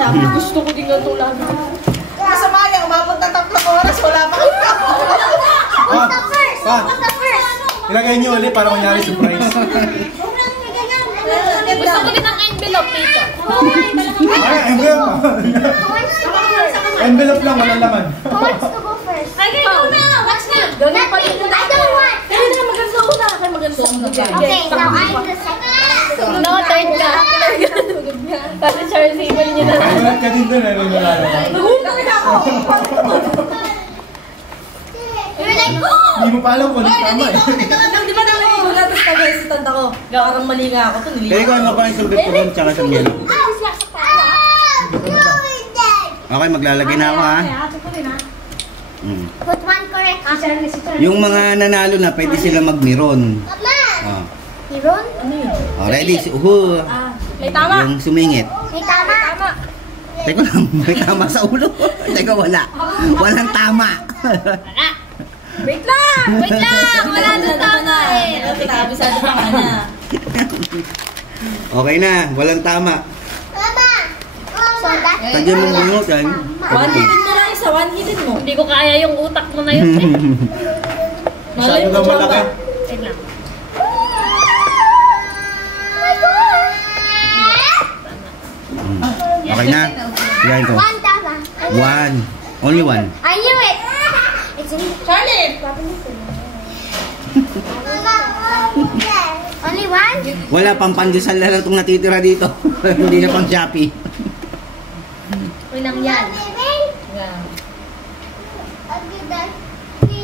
Shopee. Gusto ko din ganito lagi. Masama niya, umabot ng 3 oras, wala pa. What's the first? What's the first? Ilagay niyo ulit para kunyari surprise. Gusto ko din ng envelope dito. Ay, envelope. Envelope lang, walang laman. Who wants to go first? Ay, ganyan na! Watch na! Ganyan pa rin. I don't want. Kaya na, maganda ako na. Kaya maganda ako na. Okay, now I'm the second. No, third ka. Kasi Charlie, ibalik niya na. Nagulat ka din doon, nagulat. Nagulat ako. You're like, oh! Hindi mo pa alam kung ano tama eh. Di ba nalang igulat, tapos tagay-sitant ako. Parang mali nga ako ito, Kaya ko ano pa yung sulbit ko doon, tsaka sa yellow. Okay, maglalagay na ako ha. Put one correct. Yung mga nanalo na, pwede sila magmiron. Mama! Oh. Hiron? Oh, ready? May tama. Yung sumingit. May tama. Teka lang, may tama sa ulo. Teka, wala. Walang tama. Wait lang! Wait lang! Wala na tama eh. Kabisado pa ka na. Okay na, walang tama. Mama! So that's Tagyan mo bungot yan. One hidden mo lang isa, one hidden mo. Hindi ko kaya yung utak mo na yun eh. Masyado daw malaki. Wait lang. Okay na. Yan ko. one tama. One. Only one. I knew it. It's in Charlie! only one? Wala pang pandesal na lang itong natitira dito. Hindi na pang Shopee. Uy lang yan.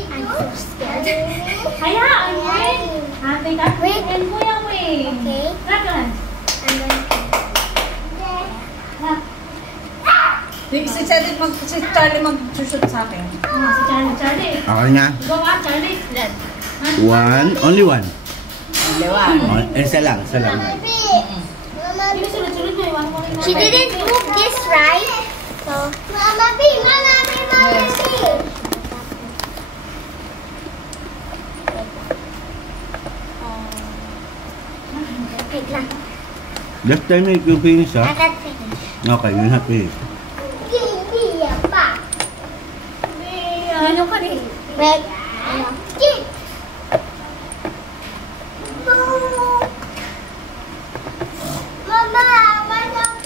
I'm so scared. Hayaan mo eh. Ate ka. Wait. And kuya mo eh. Okay. Raglan. I'm going Si Charlie mag-shoot sa akin. Si Charlie. Okay na. Go ka, Charlie. Yan. One. Only one. Dalawa. Oh, isa lang. Isa lang. Hindi sunod-sunod mo. Iwan mo rin. She didn't move this right. So, Mama B, Mama B, Mama B. Wait lang. Last time na yung finish I ha. can't finish. Okay, yun na finish. Hindi pa. Ano ka rin? Wait. Kick. Mama, why don't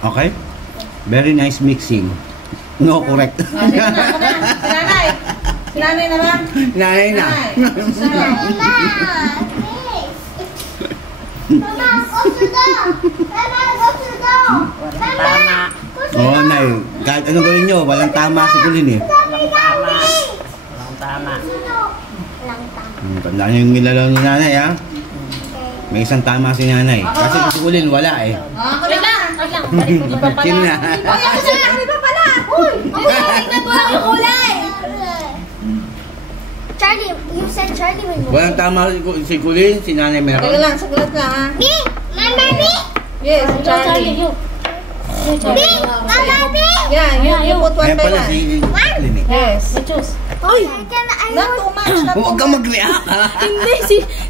Okay? Very nice mixing. No, correct. Sinanay! Sinanay naman! Nanay na. Mama, go to the. Mama, go to the. Mama. Oo, Nay. Kahit anong gawin nyo, walang tama si Kulin eh. Walang tama. Walang tama. Walang tama. Tandaan nyo yung nilalaw ni Nanay ha. May isang tama si Nanay. Kasi si Kulin wala eh. Wait lang. Wait lang. Balik mo pa pala. Sino na? Di ba pala? Uy! Tingnan mo lang yung kulay. Charlie, you said Charlie will move. Walang tama si Kulin, si Nanay Teka meron. lang, sagulat lang ha. Me! Mama me! Yes, Charlie. Charlie. Me! Mama me! Yeah, you put one Ayan by pala one. si Kulin eh. Yes. Choose. Ay! Not too much, not Huwag too kang much. mag-react ha. Hindi,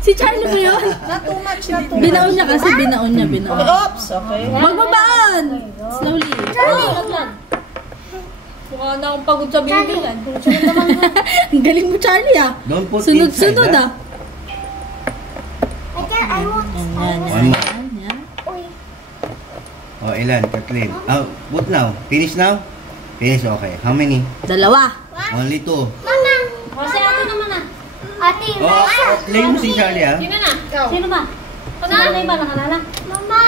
si Charlie ba yun? Not too much, not too much. Binaon niya kasi, binaon niya, binaon. Okay, oops, okay. Magbabaan! Slowly. Charlie! Mukha na akong pagod sa binibilan. Sunod naman na. Ang galing mo, Charlie ah. Don't put Sunod-sunod inside, ah. I want. One more. Yan. Uy. Oh, ilan? Kathleen. Oh, what now? Finish now? Finish, okay. How many? Dalawa. Only two. Mama! Kasi ate naman ah. Ate, Oh, play mo si Charlie ha. Sino na? Sino ba? Nanay ba? Nakalala? Mama!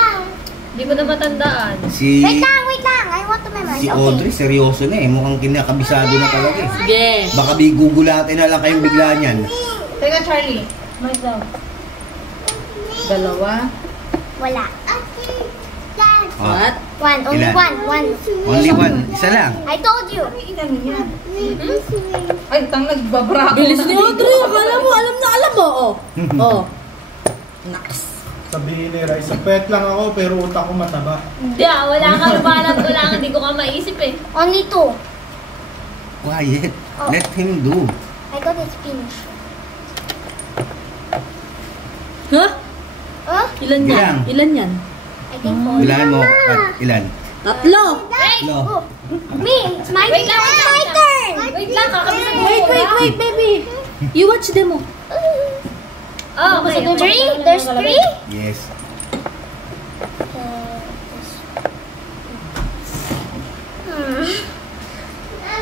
Hindi ko na matandaan. Si Wait lang, wait lang. I want to memorize. si Audrey, seryoso na eh. Mukhang kinakabisado na talaga eh. Sige. Baka bigugulatin na lang kayong bigla niyan. Teka, Charlie. Mic daw. Dalawa. Wala. Oh, What? One, only Ilan? one. only one. Isa lang. I told you. Ay, tang nagbabra ako. Bilis ni Audrey. Akala mo, alam na alam mo. Oh. Oh. Naks. Sabihin ni Raisa, pet lang ako pero utak ko mataba. Hindi ah, wala kang balat. Wala kang, hindi ko ka maisip eh. Only two. Quiet. Let him do. I thought it's finished. Huh? Huh? Ilan yan? Bilang. Ilan yan? I think 4. Bilangan mo. Ilan? Tatlo! Tatlo. Me, it's my turn. It's my turn. Wait lang, kakabisan mo. Wait, baby. You watch them, oh. Oh, okay. 3? There's 3? Yes.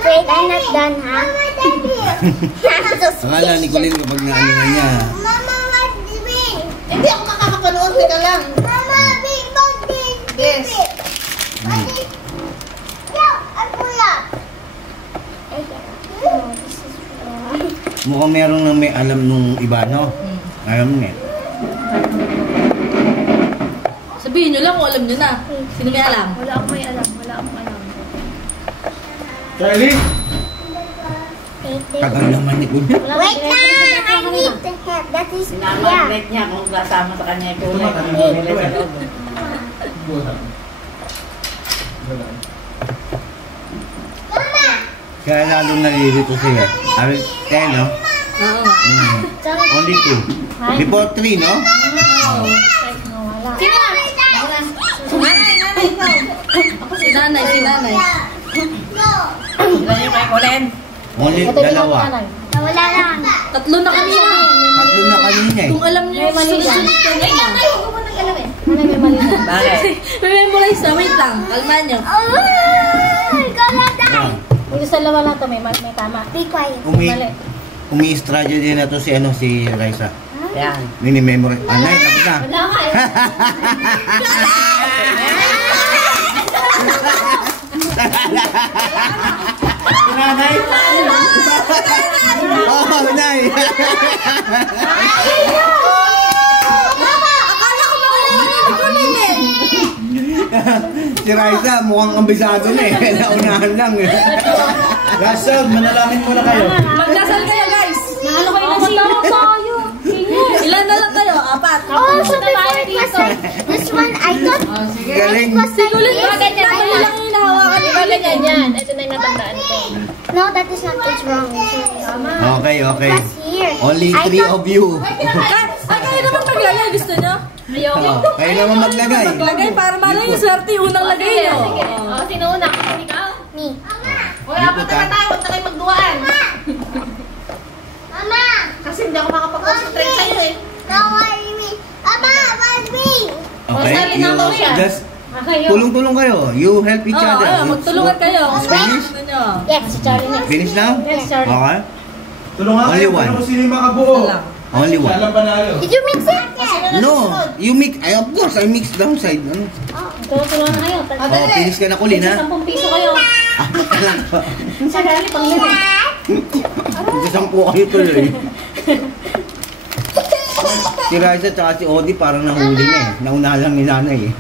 Wait, I'm not done, ha? Akala ni Colleen kapag naano na niya. Mama, what's doing? Hindi ako makakapanood. Teka lang. Mama, big bug thing. Yes. Mukhang meron na may alam nung iba, no? Alam niya. Sabihin nyo lang kung alam nyo na. Sino may alam? Wala akong may alam. Wala akong alam. Charlie! Tagal naman ni Colleen. Wait lang! I need the help. That is, yeah. Sinamagnet niya kung kasama sa kanya yung kulay. Mama! Kaya lalong nalilito siya. Sabi, 10, no? Oo nga. Only 2. Before 3, no? Sino? Nanay, ikaw. Si nanay. No! Ilan yung kay Colleen? Only 2. Nawala lang. Tatlo na kanina. Tatlo na kanina eh. Kung alam nyo yung susunod kanina. Huwag mo nang galawin. Bakit? May memorize na. Wait lang. Kalman nyo. Oh! Gala die! Yan. Dito sa lawa lang to, may tama. Be quiet. Umi-strategy din na to si, si Raisa. Yan. Mini-memory. Anay, tapos na. Wala nga eh. Nanay! Oh, Nay! Akala ko makalaman eh. Si Raisa, mukhang ambisado na eh. Naunahan lang eh. Last round, manalangin muna kayo. Magdasal kayo, guys. Nahalo kayo ng sino tayo. Ilan na lang kayo? 4. Oh, so before it was this one, I thought Galing. it was like Ulit this. ba ganyan? Ako lang yung hinahawakan ni Bala niya. Yan, ito na yung natandaan ko. No, that is not what's wrong. It Okay, okay. was here. Only I 3 thought- of you. Kayo naman maglagay. Gusto nyo? Ayoko. Kayo naman maglagay. Maglagay para malay yung swerte yung unang lagay nyo. Oh, sino una? Ako, ikaw? Me. Wala pa tayo tayo. Huwag na kayo magduaan. Mama! Kasi hindi ako makapag-concentrate sa'yo eh. No, what do you mean? Mama, what do you mean? Okay? Sabi na daw siya. Just Kayo. tulong-tulong kayo. You help each Oo, other. magtulungan kayo. Finish? Ano nyo? Yes, si Charlie next. Finish now? Yes, Charlie. Okay? Tulungan Only kayo one. kung sino yung makabuo. Only Siya 1. lang panalo. Did you mix it? No, you mix. Ay, of course, I mix downside. Ano? Tulungan na kayo. Oh, finish ka na Colleen, ha? 10 piso kayo. Sa dali, pang lima. Isang po kayo tuloy. Si Raisa at si Odi parang nahuli na eh. Nauna lang ni nanay eh.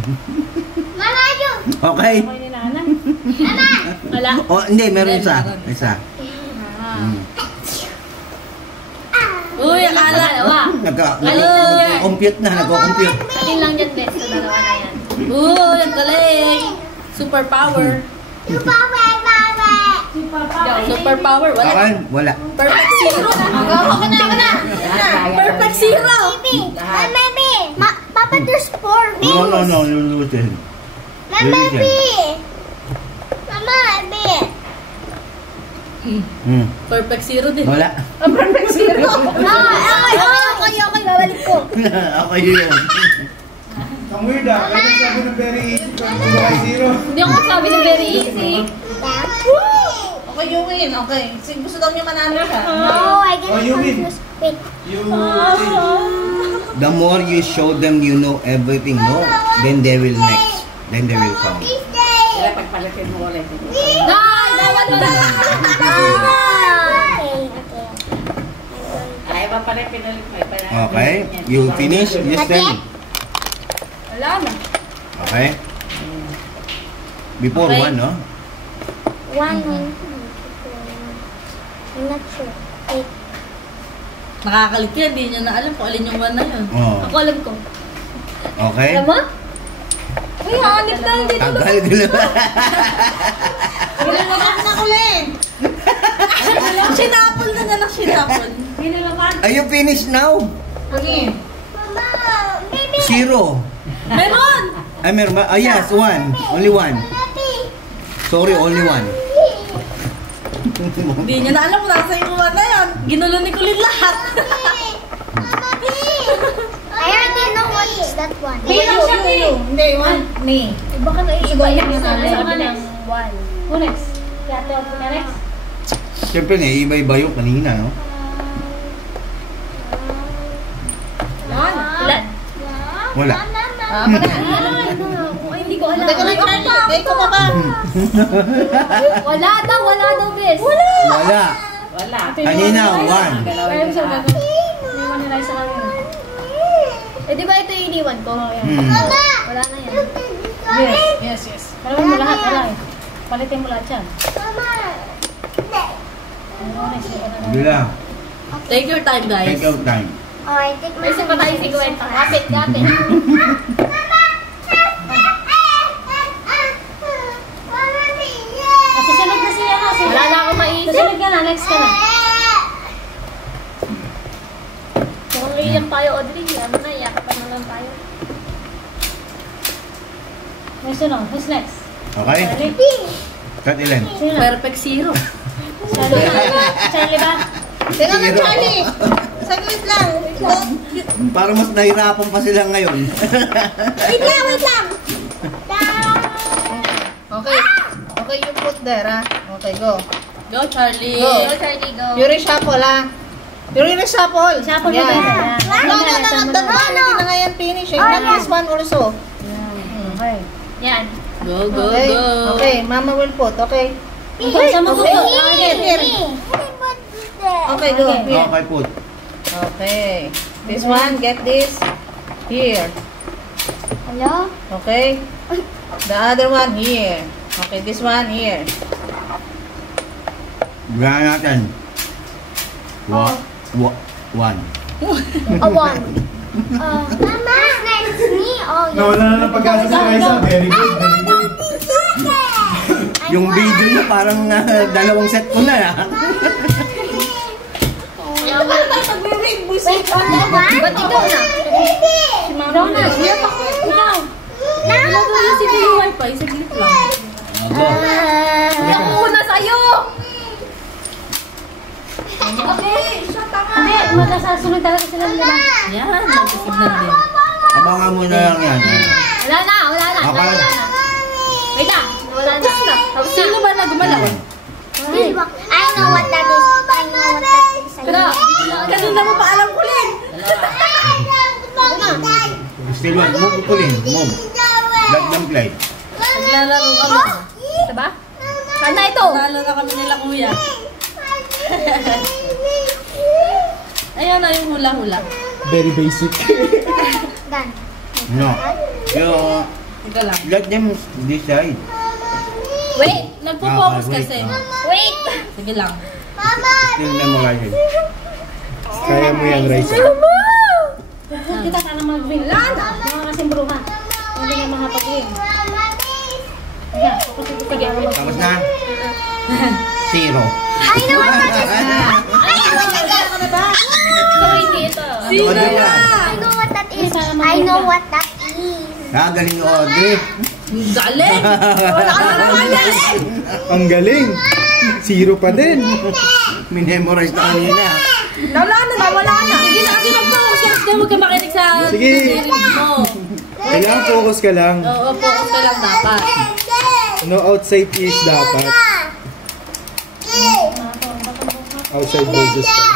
Mama, you. Okay? Ako ni Nana. Wala. Oh, hindi, meron isa. Isa. Uy, akala. Dalawa. Nagko-compute na, nagko-compute. Alin lang dyan, Bes. Sa dalawa na yan. Uy, ang galing. Superpower. You power, mama. Superpower. Wala. Okay, wala. Perfect zero. Ako na. Perfect zero. Baby, baby. Papa, there's 4 No, no, no, lulutin. Mama, baby. Mama, baby. Perfect zero din. Wala. Perfect zero. Okay, babalik ko. Ako yun. Ang weird ah. Kaya sabi ng very easy. Pero kay zero. Hindi ako sabi ng very easy. Okay, you win. Okay. Gusto daw niya manalo siya. No, I get Oh, you win. confused. Wait. You The more you show them you know everything, no? Then they will next. Then they will come. Kaya pagpalitin mo ulit. Ay, ba pala pinalit mo? Okay? You finish? You stand. Wala na. Okay? Before Okay. 1, no? 1, I'm not sure. Wait. Nakakalit yan. Hindi nyo na alam kung alin yung one na yun. Oh. Ako alam ko. Okay? Alam mo? Uy, hanip na hindi na. Tagal gula. Sinapol na sinapol. Are you finished now? Okay. Mama, baby, Zero. Meron! Ay, meron ba? Ah, yes, one. Only one. Sorry, only one. Hindi niya na alam kung nasa yung one na yan. Ginulo ni Kulin lahat. I already know what is that one. May lang siya, May. Hindi, one. Ni. Baka naiiba Sige, yung sabi sabi ng ng one. Who next? Kaya ate, ako na next. Siyempre, iba-iba yung kanina, no? One. Wala. Wala. Ay, hindi ko alam. Teka lang, Charlie. Ikaw pa ba? Wala daw, bes. Wala. Wala. Kanina, one. Pero sa gagawin. Iniwan ni Raisa kami. Eh, di ba ito yung iniwan ko? Wala na yan. Yes. Parang mo lahat, wala eh. Palitin mo lahat yan. Bila. Take your time, guys. Take out time. Oh, I think my Kasi pa tayo si Gwen. Kapit dati. Kasi sunod na siya na. Wala na akong maisip. Sunod ka na, next ka na. Kung iiyak tayo, Audrey, ano na, iyakapan na lang tayo. Next ano? Who's next? Okay? Charlie? Cut ilan? Sino na? Perfect zero. Charlie ba? Teka lang, Charlie. Saglit lang. Para mas nahirapan pa sila ngayon. Wait lang. Okay, you put there, ah. Okay, go. Go, Charlie. Go, Charlie, go. You reshuffle, ah. You reshuffle. Reshuffle Yeah. na tayo. No. That one, hindi na nga yan finish. Not this one also. Okay. Yan. Go. Okay, Mama will put, okay? Saan mo Okay. Here. Okay, go. Okay. Here. Okay, put. Okay. This one, get this. Here. Hello? Okay. The other one here. Okay, this one here. Gawin natin. One. A one. Mama, next me. Oh, Nawala na ng pag-asa si Raisa. Very good. Yung video niya parang dalawang set ko na. Wait, on the one? Ba't ikaw na? Si Mama na. Ikaw. Ilang mo yung sige yung wifi? Saglit lang. Ako muna sa'yo! Okay, siya tama. Hindi, magkasasunod talaga sila nila. Yan, magkasignal din. Abangan mo na lang yan. Wala na. Okay. Wait lang. Wala na. Tapos Sino ba na gumalaw? I know what that is. Pero, Kanina mo pa alam ko rin. Still one. Move ko rin. Move. Let them play. Naglalaro kami. ito ba? Kanta ito. Naglalaro kami nila kuya. Ayan na yung hula-hula. Very basic. Done. No. Ika lang. Let them decide. Wait, nagpo-focus wait. kasi. Wait. Sige lang. Still memorize it. Kaya mo yan, Raisa. Kita sana mag-win. Mga kasing bruha. Hindi nga makapag-win. Ayan, sige. Tapos na? Zero. I know what that is. So, hindi ito. Sino na? I know what that is. I know what that is. Galing ni Audrey. Galing! Wala ka naman galing! Ang galing. Zero pa din. Minemorize na kanina. Nawala na. Sige na kasi mag-focus ka. Huwag ka makinig sa Sige. sarili mo. Kailangan focus ka lang. Oo, focus ka lang dapat. No outside ears dapat. Outside voices pa.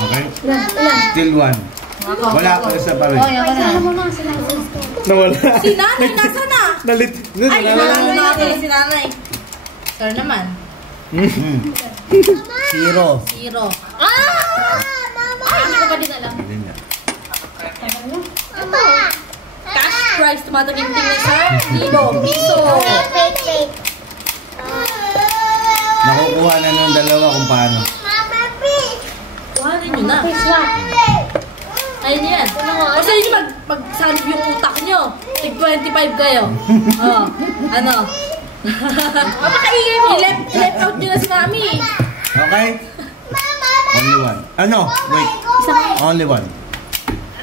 Okay? Still one. Wala pa isa pa rin. Nawala. Si nanay, nasa na? Nalit. Ay, nanay natin si nanay. Sir naman. Zero. Zero. Hindi ko pa din alam. Cash prize tumataginting ni Sir. Libo. Piso. Wait. Nakukuha na nung dalawa kung paano. Kuhanin nyo na. Please, what? Ayun yan. Kasi nyo mag-sanib yung utak nyo. Tig 25 kayo. Oh, ano? I-left out nyo na si Mami. Okay? Only one. Ano? Wait. Isa pa. Only one.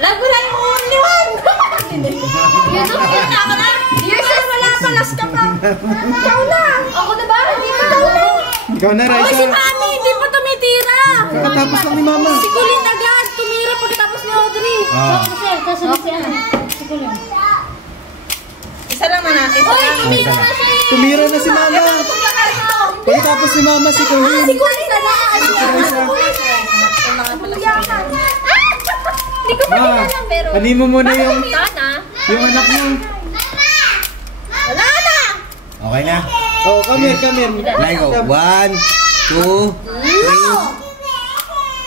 Lago na yung only one. Yusuf, yun ako na. Yusuf, wala pa. Last ka pa. Ikaw na. Ako na ba? Hindi pa. Ikaw na. Ikaw na, Oy, si Raisa. Mami, hindi pa tumitira. Tapos lang ni Mama. Si Colin agad, tumira pagkatapos ni Audrey. Kasunod si ano? Si Kulong. Isa lang na natin. Oy, tumira na siya. Tumira na si Mama. Pagkatapos ni Mama, si Colin. Si Colin na lang. Hindi ko pa Ma, alam, pero... anin mo muna yung Sana. anak mo. Wala na. Okay na? Oh, come here. Let go. 1, 2, 3.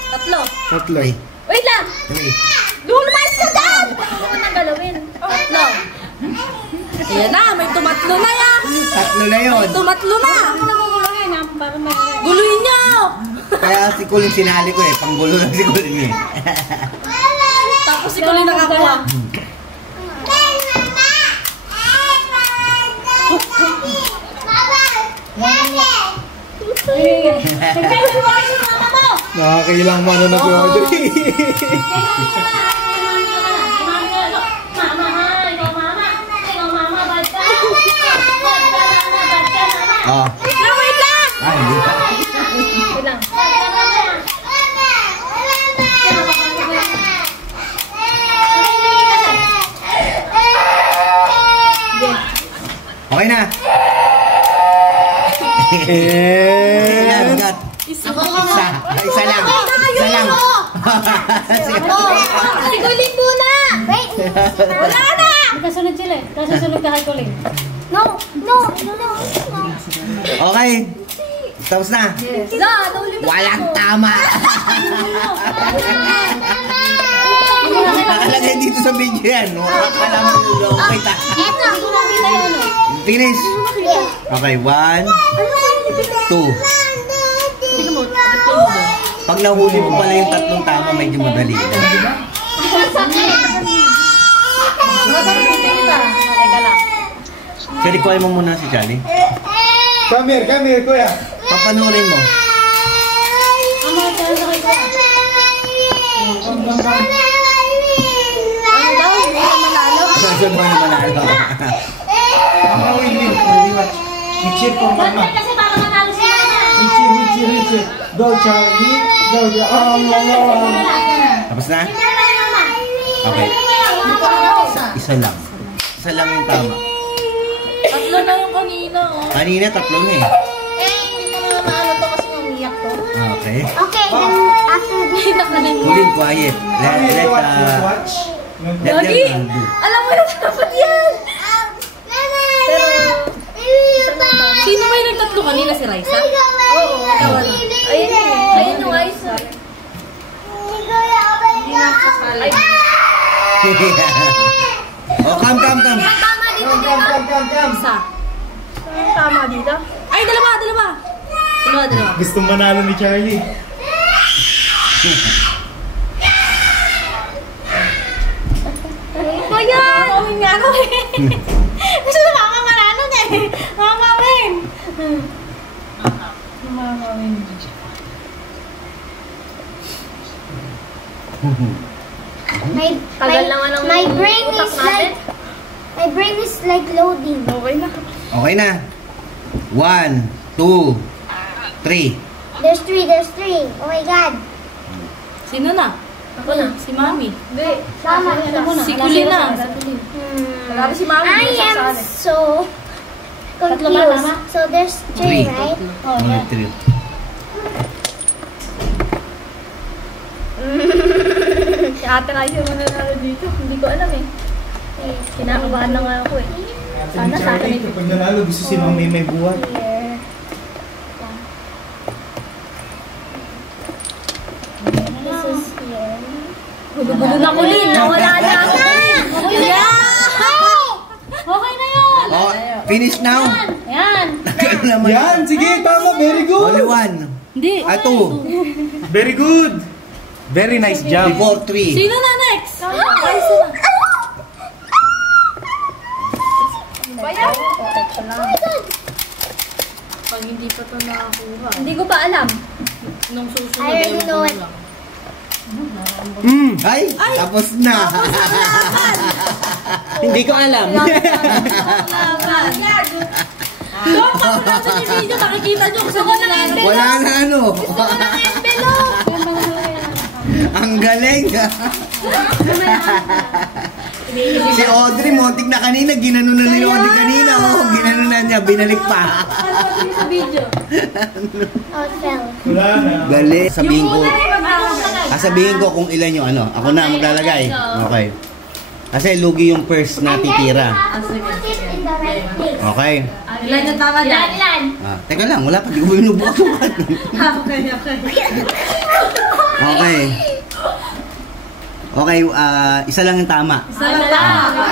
Tatlo. Tatlo. Wait lang. 3. Lumayas ka dyan. Huwag na galawin. Tatlo. Ayan na, may tumatlo na yan. Tatlo na yun. Tumatlo na. Guluhin niyo. Kaya si Colin sinali ko eh. Panggulo lang si Colin eh. Tapos si Colin nakakuha. Nakakailang mano na si Audrey. Oh. Wait lang. Ah, hindi pa. Wait lang. Okay na. And... Isa lang. Isa lang. Si Colin muna. Wait. Wala na. Kasunod sila eh. Kasunod ka kay Kulong. No. Okay. Tapos na. Walang tama. Nakalagay dito sa video yan. Akala mo yung okay ta. Finish. Okay, 1, 2. Pag nahuli mo pala yung tatlong tama, medyo madali. Siri-call mo muna si Charlie. Come here, kuya. Papanurin mo. Saan mo na manalo? Mama will win. We cheer for Mama. Kasi para manalo si Mama. We cheer. Go, Charlie. Go. Tapos na? Okay. Isa lang. Isa lang yung tama. Tatlo na yung kanina. Kanina, tatlo na eh. Hindi ko na maano to kasi umiyak to. Okay. Okay, then after this. Kulin, quiet. Let Watch. Lagi. them do. Alam mo na dapat yan. Sino ba yung nagtatlo kanina? Si Raisa? Oo. Ayun yung ayos. Oh, come. Tama dito, dito. Isa. Tama dito. Ay, dalawa. Gusto manalo ni Charlie. Kaya! Gawin nga ako eh. Gusto na makamarano niya eh. Makakawin. My brain is like loading. Okay na. 1, 2, 3. There's three. Oh my God. Sino na? Ako na. Si Mami. Mama. Si Kulin na. Grabe si Mami. I am so confused. So there's 3, right? Only 3. Si Ate Raisa mo nanalo dito. Hindi ko alam eh. Kinakabahan na nga ako eh. Sana sa akin ito. Pag nanalo, gusto si Mama may buwan. This is here. Gulo-gulo na Kulin. Nawala na ako. Okay na yun. Oh, finish now. Yan. Yan, sige, tama, very good. Only 1. Hindi. 2. Very good. Very nice job. Before 3. Sino na next? Bayan. Pag hindi pa ito nakakuha. Hindi ko pa alam. Nung susunod I already know it. lang. Ay! Tapos na! Hindi ko alam. So, pag nasa yung video, makikita nyo kung saan nila. Wala na ano. Ang galing. Si Audrey, motik na kanina. Ginano na yung Audrey kanina. Oh, ginano na niya. Binalik pa. Sa video. Wala na. Galing. Sabihin ko kung ilan yung ano. Ako na maglalagay. Okay. Kasi lugi yung first na titira. Okay. Ilan yung tama dyan? Teka lang, wala pa. Di ko ba binubukas yung Okay. Okay. Okay, isa lang yung tama. Isa lang tama.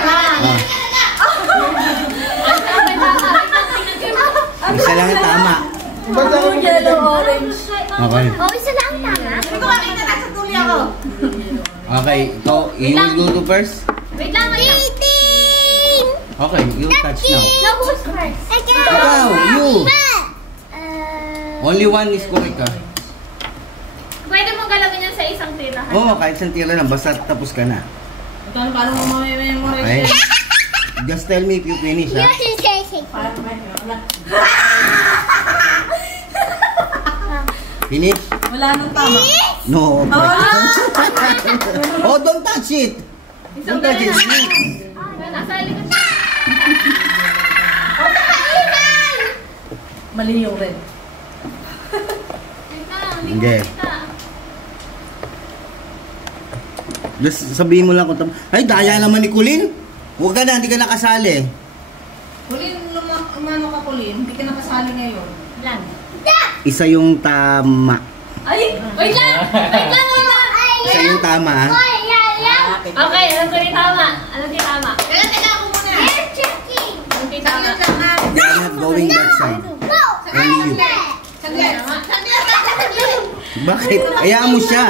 Isa lang yung tama. Blue, yellow, orange. Okay. Oh, isa lang tama. Ito makita na sa tuli ako. Okay, ito, you will go to first. Wait lang, eating! Okay, you touch now. No, who's first? Ikaw, you. Only one is correct, ah. Pwede mo galawin yan sa isang tirahan. Oo, kahit isang tira lang, basta tapos ka na. Paano mo mamememorize Okay? yan? Just tell me if you finish, ha? Finish? Wala nang tama. No. Oh, don't touch it. Don't touch it. Nasa likod siya. Mali yung red. Okay. Just sabihin mo lang kung ay, daya naman ni Kulin. Huwag ka na, hindi ka nakasali. Kulin, umano ka Kulin? Hindi ka nakasali ngayon. Lan. Isa yung tama. Ay! Wait lang! Isa yung tama, ha? Okay, alam ko yung tama. Alam ko yung tama. Teka ako muna. Alam ko yung tama. They are not going that side. Only you. Saglit. Bakit? Hayaan mo siya.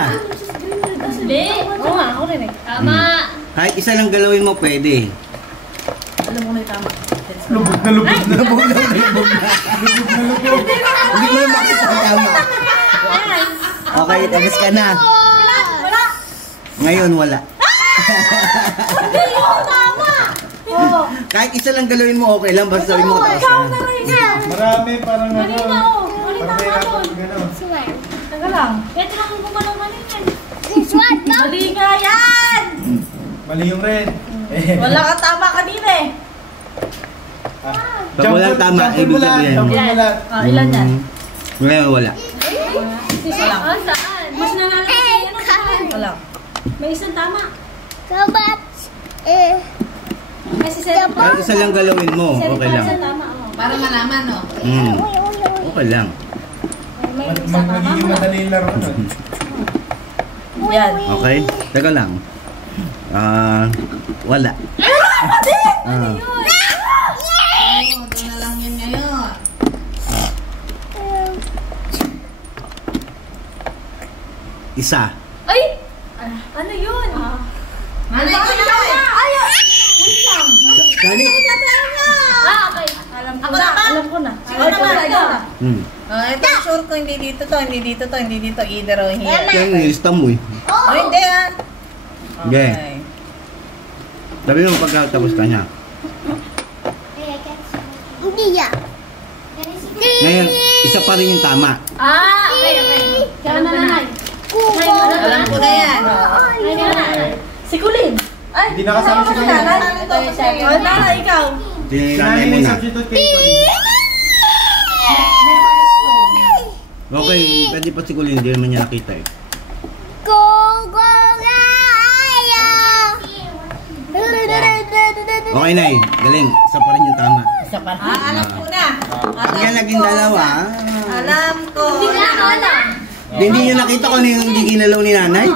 Hindi. Oo nga, ako rin eh. Tama. Kahit isa lang galawin mo, pwede. Alam mo na yung tama. Lubog na lubog na. Lubog na, lubog na. Hindi ko na makita ang tama. Okay, tapos ka na. Wala. Ngayon, wala. Kahit isa lang galawin mo, okay lang. Basta sabihin mo, tapos ka na. Marami, parang ano. Malinaw. Malinaw Parang ka doon. gano'n. Teka lang. Pwede lang kung gumalaw mali yan. Mali nga yan! Mali yung red. Wala ka tama kanina eh. Pag walang tama, ibig sabihin. Jump mo lahat. Ilan yan? Ngayon, wala. Isa lang. Oh, saan? Mas nanalo kasi yan ang Wala. May isang tama. Kasi Kahit isa lang galawin mo, okay lang. tama. Oh. Para malaman, no? Okay lang. Magiging madali yung laro nun. Yan. Okay? Teka lang. Wala. Ito na lang yun ngayon. Isa. Ay! Ano yun? Nanay ko na eh. Kani? Okay. Alam ko na. Alam ko na. Ikaw naman. Ikaw na. Ito, sure ko hindi dito to, hindi dito to, hindi dito. Either or here. Kaya nilista mo eh. Oh, hindi ah. Okay. Sabi mo pagkatapos ka niya. Hindi yan. Ngayon, isa pa rin yung tama. Okay. Kaya na nanay. Alam ko na yan. Si Kulin. Ay, Hindi nakasama si Kulin. Oh, Nana, ikaw. Tinanay mo May na. substitute kay Kulin. Okay, pwede pa si Kulin, hindi naman niya nakita eh. Okay, Nay. Galing. Isa pa rin yung tama. Isa pa. Alam ko na. Kaya naging dalawa. Alam ko. Hindi niyo nakita kung ano yung hindi ginalaw ni nanay?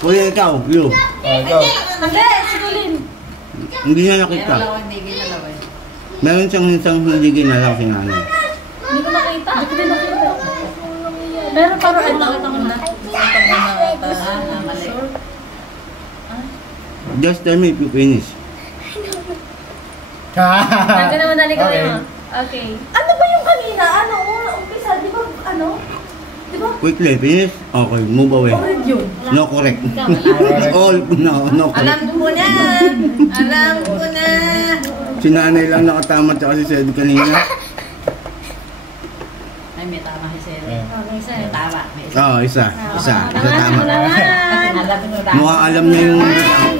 Kuya, ikaw. You. Go. Hindi, si Kulin. Hindi niya nakita. Hindi ginalaw eh. Meron siyang hindi ginalaw si nanay. Hindi ko nakita. Hindi ko din nakita. Pero parang ito ko na. Just tell me if you finish. Bago naman naligaw Okay. mo. Okay. Ano ba yung kanina? Ano? Umpisa, di ba ano? Di Quickly, finish. Okay, move away. No, correct. All, no, correct. Alam ko na. Alam ko na. Si nanay lang nakatama tsaka si Sed kanina. Ay, may tama si Sally. May tama. Isa tama. Alam ko na. Mukhang alam niya yung...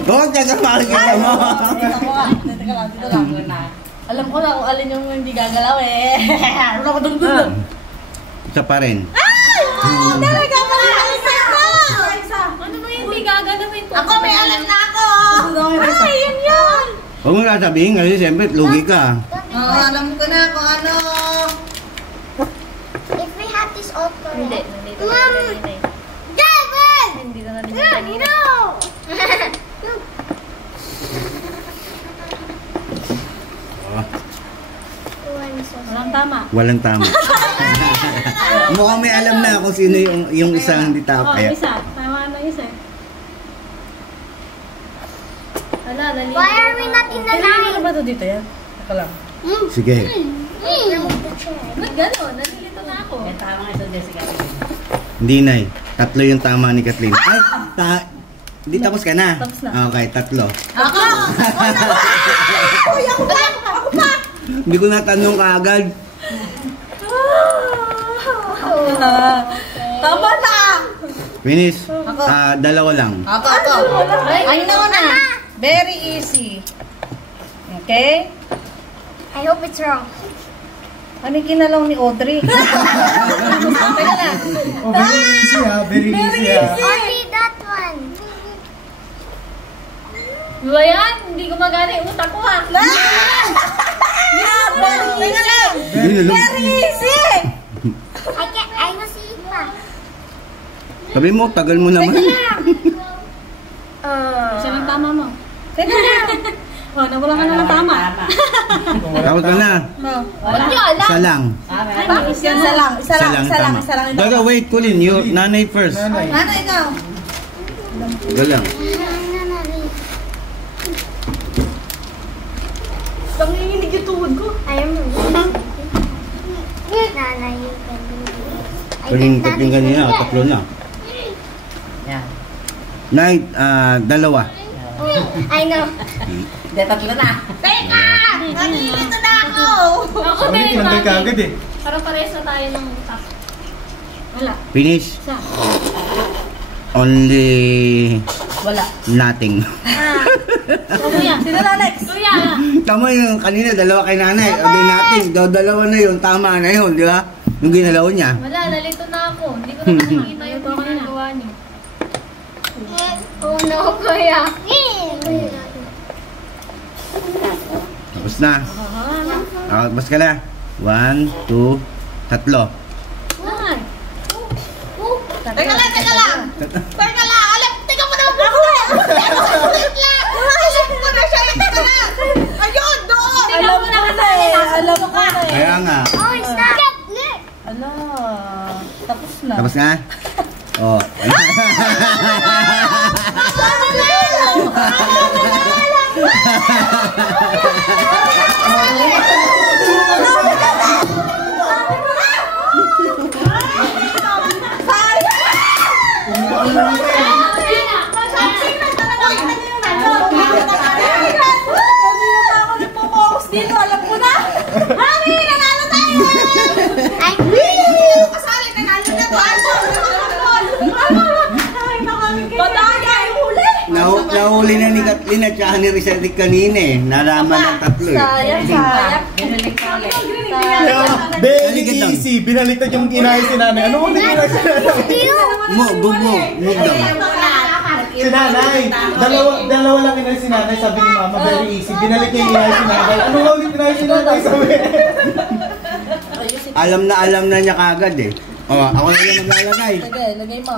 Oh, teka, makikita mo. Dito lang muna. Alam ko na kung alin yung hindi gagalaw eh. Ano ko dugdug? Isa pa rin. Talaga pala isa ko! Ano ba yung hindi gagalawin ko? Ako, may alam na ako. Ay, yun! Huwag mo sasabihin kasi siyempre lugi ka. Oo, alam ko na kung ano. If we have this all Hindi, correct. nandito na kanina eh. David! Hindi na kanina kanina. No! Walang tama. Walang tama. Mukhang may alam na kung sino yung isang hindi tama. Oh, isa. Tama na isa eh. Wala, nalito. Why are we not in the Ano line? ba ito dito yan? Teka lang. Sige. Remove the chair. Ba't gano'n? Nalilito na ako. May tama nga ito, Jessica. Hindi, Nay. Tatlo yung tama ni Kathleen. Ay! Hindi tapos ka na? Tapos na. Okay, tatlo. Ako! Ako pa! Hindi ko natanong kaagad. Tama na! Finish. Dalawa lang. Ako. Ay, na. Very easy. Okay? I hope it's wrong. Ano yung kinalaw ni Audrey? Teka lang. Oh, very easy ha. Very easy ha. Only that one. Diba yan? Hindi gumagana yung utak ko ha. Teka lang. Very easy! I will see it pa. Sabi mo, tagal mo naman. Isa lang tama mo. Teka lang. Oh, nawala ka na ng tama. Tapos ka na. Ba't nyo alam? Isa lang. Isa lang. Tama. Daga, wait, Colin. You, nanay first. Nanay. Ano ikaw? Daga lang. Nanginginig yung tuhod ko. I am Nana, you can do this. Kaling Kathleen kanina, tatlo na. Yan. Night, dalawa. I know. Hindi, tatlo na. Teka! Nalilito na ako! Ako Ulit, din, nandun ka agad eh. Parang parehas na tayo ng utak. Wala. Finish. Isa. Only Wala. nothing. Kuya. Sino na next? Kuya. Tama yung kanina, dalawa kay nanay. O di natin, dalawa na yun, tama na yun, di ba? Yung ginalaw niya. Wala, nalito na ako. Hindi ko na nakikita yung ginagawa niyo. Oh no, kuya. Tapos na. Tapos ka na. 1, 2, 3. Ay. Teka lang. Teka lang. Teka mo naman ako. Wait lang. Alam ko na siya. Teka lang. Ayun, doon. Alam ko na eh. Alam ko na eh. Kaya nga. Oh, stop! Ala. Tapos na. Tapos nga? Oh. Dito, alam ko na. Mami, nanalo tayo! Ay, Kasali, nanalo na to. Badaya, huli. Nahuli na ni Kathleen at saka ni Rizal kanina eh. Nalaman ng tatlo eh. Sayang. Binalik ka ulit. Very easy. Binaliktad yung inayos si nanay. Ano mo na inayos si nanay? Move down. Si nanay. Dalawa lang inayos si nanay. Sabi ni mama, very easy. Binalik niya yung inayos si nanay. Ano nga ulit inayos si nanay? Sabi. Alam na niya kagad eh. Oh, ako na lang maglalagay. Sige, lagay mo.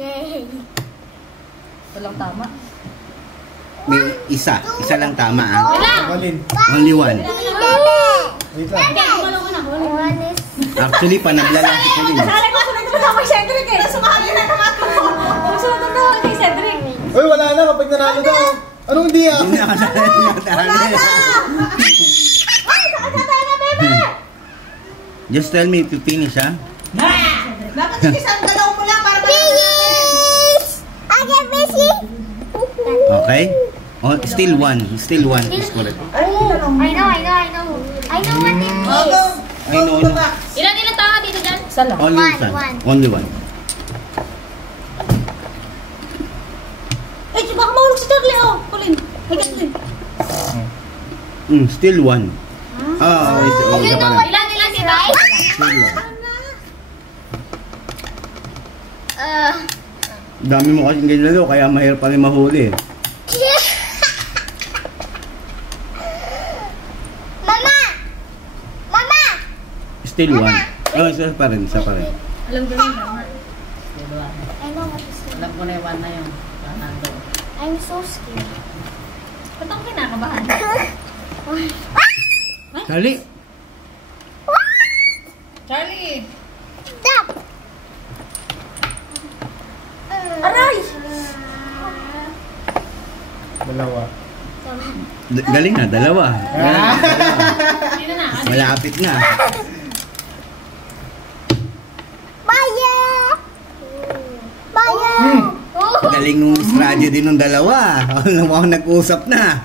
yay! Walang tama. May isa lang tama ah. Walin. Only one. Wait lang. One is... Actually, panaglalaki ko din. Uy, wala na kapag nanalo ka. Anong hindi ah? Hindi na kasali. Ay, saan tayo na, bebe? Just tell me if you finish, ha? Dapat isang dalaw mo lang para Please! I get busy. Okay? Oh, still one is correct. I know what it is. I know. Ilan tao dito dyan? Isa lang. Only One. Only one. Eh, baka mahulog si Charlie, oh. Kulin. Higat din. Still one. You know what Ilan dito? Still one. Uh, Dami mo kasing ganyan kaya mahirap pa rin mahuli. Mama! Still one. Oh, isa pa rin. Alam ko rin tama. I know what this is. Alam ko na yung one na yun. I'm so scared. Ba't ako kinakabahan? Charlie! Charlie! Stop! Aray! Dalawa. Galing na, dalawa. Sino na? Malapit na. Baya! Galing nung strategy din ng dalawa. Alam mo ako nag-usap na.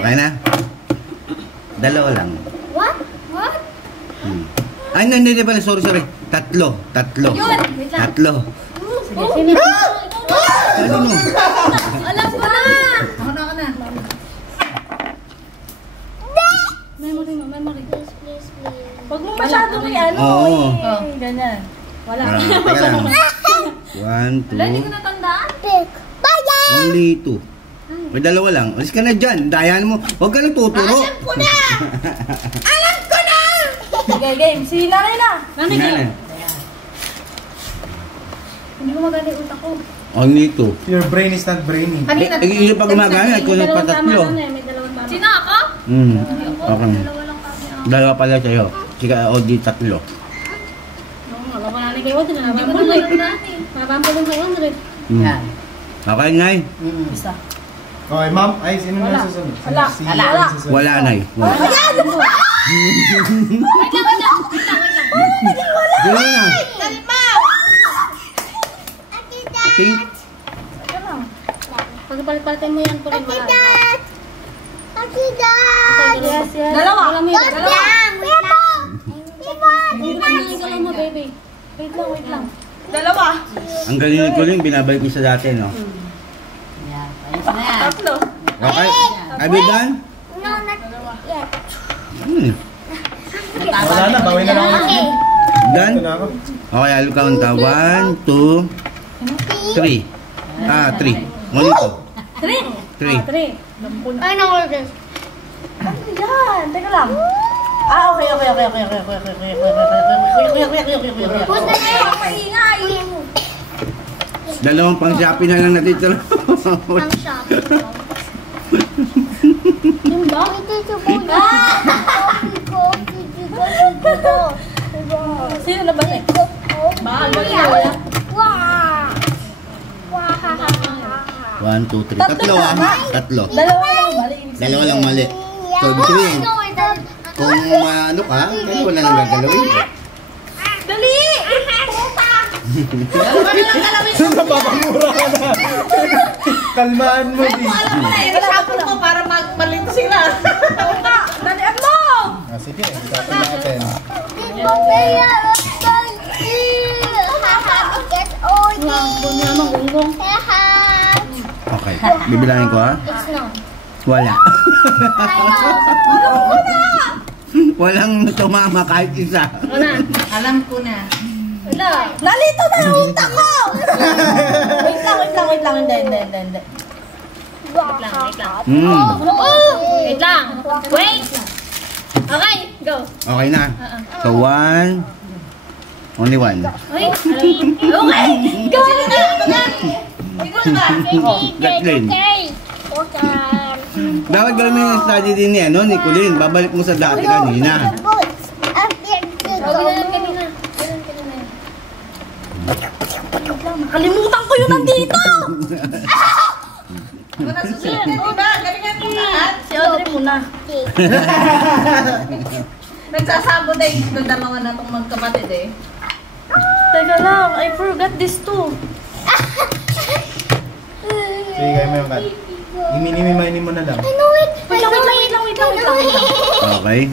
Okay na? Dalawa lang. What? Ay, hindi pala. Sorry. Tatlo. Yun! Wait lang. Tatlo. Sige, sino? Ano? Alam ko na! Ako na. Memory mo, memory. Please. Huwag mo masyadong ano. Oo. Ganyan. Wala. Teka lang. 1, 2. Wala, hindi ko natandaan. Baya! Only 2. May dalawa lang. Alis ka na dyan. Dayan mo. Huwag ka nang tuturo. Alam ko na! Sige, game. Si Nanay na. Nanay. Hindi ko maganda yung utak ko. Only 2. Your brain is not brainy. Hindi pa gumagana. Kung May dalawang nagpatatlo. tama may dalawang tama. Sino ako? Okay. Dalawa lang kami. Dalawa pala sa'yo. Sika o di tatlo. Alam ko na kayo. Hindi mo na Mabampo kayo. Yan. Okay, Nay? Isa. Okay, ma'am. Ay, sino na susunod? Wala. Si Wala. ang susunod. Wala, Nay. Wala. Wait lang. Dali na. Kalma! Pink. Pagpalit-palitin mo yan ko rin wala. Yes. Dalawa. Alam mo yun. Wait Dalawa. lang! Hindi ko na yung galaw mo, baby. Wait lang. Dalawa. Ang galing ko rin, binabalik niyo sa dati, no? Yan. Ayos na yan. Tatlo. Okay? Are we done? No, not yet. Wala na, bawin na lang ako. Okay. Done? Ito na ako. Okay, I'll count. 1, 2, 3. 3. Only 2. 3. 3. I know what it is. Ano yan? Teka lang. Okay. Who's the name? Maingay! Dalawang pang Shopee na lang natitira. Ang shopping. Yung ba? Ito ito po na. Go. Sino na ba eh? Baka galing na wala. Wow! 1, 2, 3. Tatlo, ah. Tatlo. Dalawa lang mali. Dalawa lang mali. So, between. Kung ano ka, dalawa na lang gagalawin. Dali! Napapamura ka na. Kalmaan mo, di. Inisapon mo para malito sila. Dalian mo! Sige, isapin natin. Bunyi naman, gunggong. Okay. Bibilangin ko, ha? Wala. Walang tumama kahit isa. Alam ko na. Wala. Nalito na ang utak ko! Wait lang. Hindi. Wait lang. Wait lang. Wait! Okay, go. Okay na. So, 1. Only 1. Okay. Okay! Go! Gatlin. Dapat gawin mo yung study din ni, ni Colleen. Babalik mo sa dati kanina. Sabi na lang kanina. na. Nagsasabo na yung dalawa na itong magkapatid eh. Teka lang, I forgot this too. Sige, kayo may makat. Iminimiminin mo na lang. Wait lang. Okay.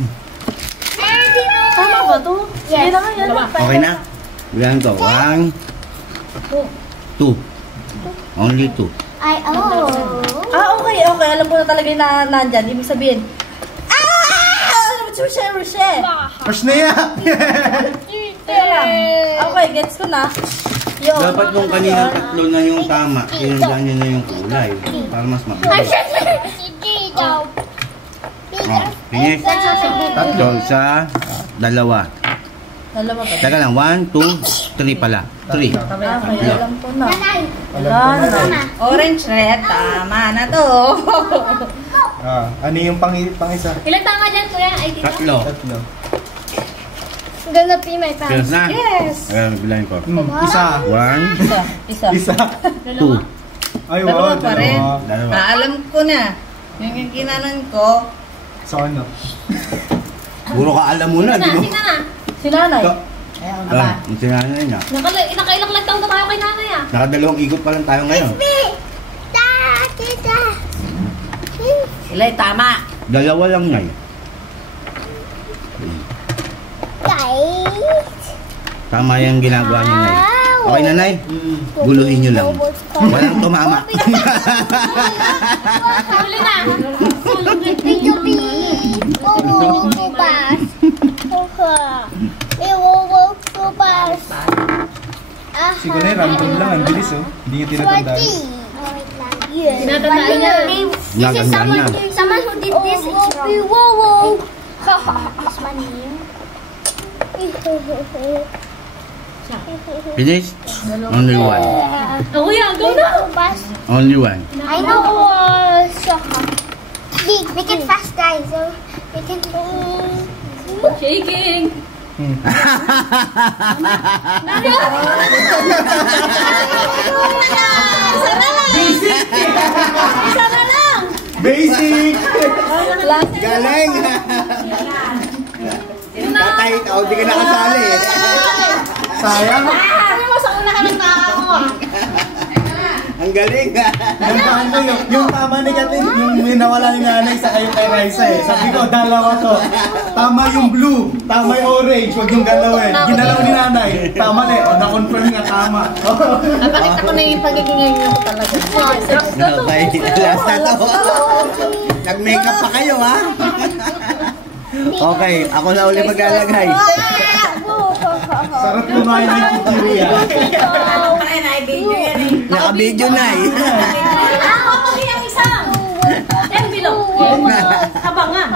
Tama ba to? Sige na nga, yan lang. Okay na. Bilang ko. 1, 2. Only 2. Ay, oh. Okay. Alam ko na talaga yung nandyan. Ibig sabihin, Rushe! Push na yan! Teka lang. Okay, gets ko na. Yo. Dapat nung kanina tatlo na yung tama. Sinundan nyo na yung kulay. Para mas mabilis. Finish. Tatlo sa dalawa. Dalawa ba? Teka lang. 1, 2, 3 pala. 3. Okay, alam ko na. Wala na. Orange red, tama na to. Ano yung pang isa? Ilan tama dyan, kuya? Ay, tita. Tatlo. Tatlo. Gonna be my pants. Cheers na. Yes. Ayan, bilangin ko. Isa. 1, Isa. 2. Ay, Dalawa wow. pa rin. Dalawa. Alam ko na. Yung kinanon ko, So ano? Puro ka alam mo na, di mo? Sina na. Si nanay. Yung sinanay niya. Nakailang lang taon na tayo kay nanay ah. Nakadalawang ikot pa lang tayo ngayon. sila tama. Dalawa lang nga eh. Guys. Tama yung ginagawa niyo na Okay nanay? Guluhin niyo lang. Walang tumama. Huli na. Siguro na random lang. Ang bilis oh. Hindi niya tinatandaan. Tinatandaan niya. Nagandaan na. Someone who did this, it's wrong. That's my name. Finish? Only one. Kuya, go na. Only one. I know. Make it fast, guys. So we can. Shaking. Isa na lang. Basic! Galing! Tatay ka, hindi ka nakasali eh. Sayang! Sabi mo sa una ka ng tao. Ang galing! Nandaan ko yung tama ni Katin, yung nawala ni nanay sa kayo kay Raisa eh. Sabi ko, dalawa to. Tama yung blue, tama yung orange, huwag yung galawin. Ginalaw ni nanay, tama na eh. O, na-confirm nga tama. Napakita ko na yung pagiging ngayon ko talaga. Okay, last na to. Nag-makeup pa kayo ha? Okay, ako na uli maglalagay. Sarap kumain ng kikiriya. Naka-video na eh. Ako pag yung isang. Envelope. Abangan.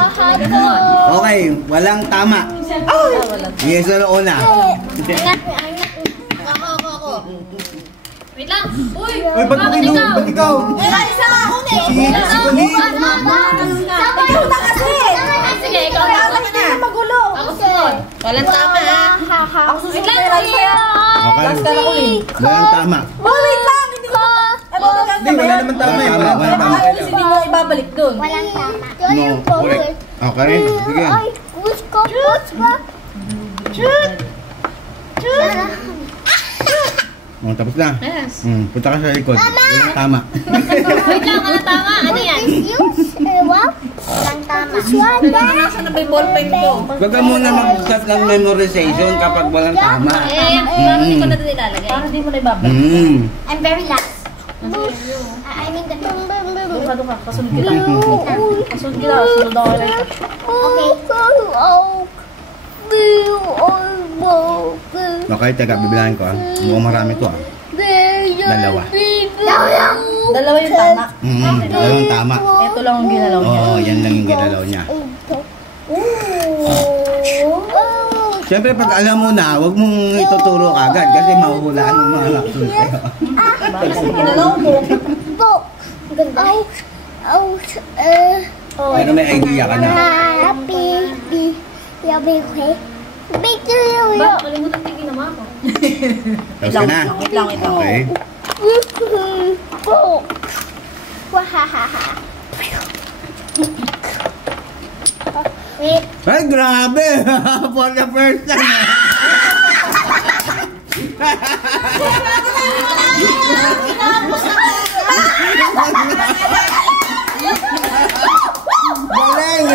Okay, walang tama. Yes, wala una. Wait lang. Uy, Uy, ba't mo ikaw? Ba't ikaw? isa ako na eh. Sige, ikaw na. Magulo. Ako sunod. Walang tama ha. Ako susunod Wait lang, kay Raisa. Okay, Last ka na uli. walang tama. Oh, wait lang. Hindi ko. Ano ba Hindi, wala naman tama eh. Wala Wala tama. tama. Ayos, hindi mo ibabalik dun. Walang tama. No, correct. Okay, sige. Oh, tapos na. Yes. Punta ka sa likod. Walang tama. Wait lang, ano tama? Ano yan? Walang tama. Nasaan na ba yung ballpen ko? Huwag ka muna mag-start ng memorization kapag walang tama. Parang hindi ko na ito nilalagay. Parang hindi mo na ibabalik. I'm very last. I mean the Doon ka. Kasunod kita. Kasunod kita. Kasunod ako kay Raisa. Okay, teka, bibilahin ko ah. Mukhang marami to ah. Dalawa. Dalawa yung tama. Dalawang tama. Ito lang ang ginalaw niya. Oo, yan lang yung ginalaw niya. Siyempre, pag alam mo na, huwag mong ituturo kagad kasi mahuhulaan ng mga lakson sa'yo. Kasi ginalaw mo. Ganda. Pero may idea ka na. Ba, kalimutan ko yung ginawa ko. Tapos ka na. Wait lang. Okay. Wait. Ay, grabe! For the first time. Galing!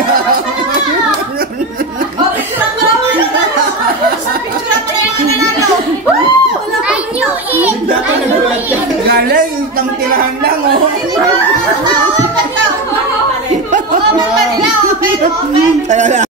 I knew it. Galing! Isang tirahan lang, oh. Open pa nila, open. Kaya na.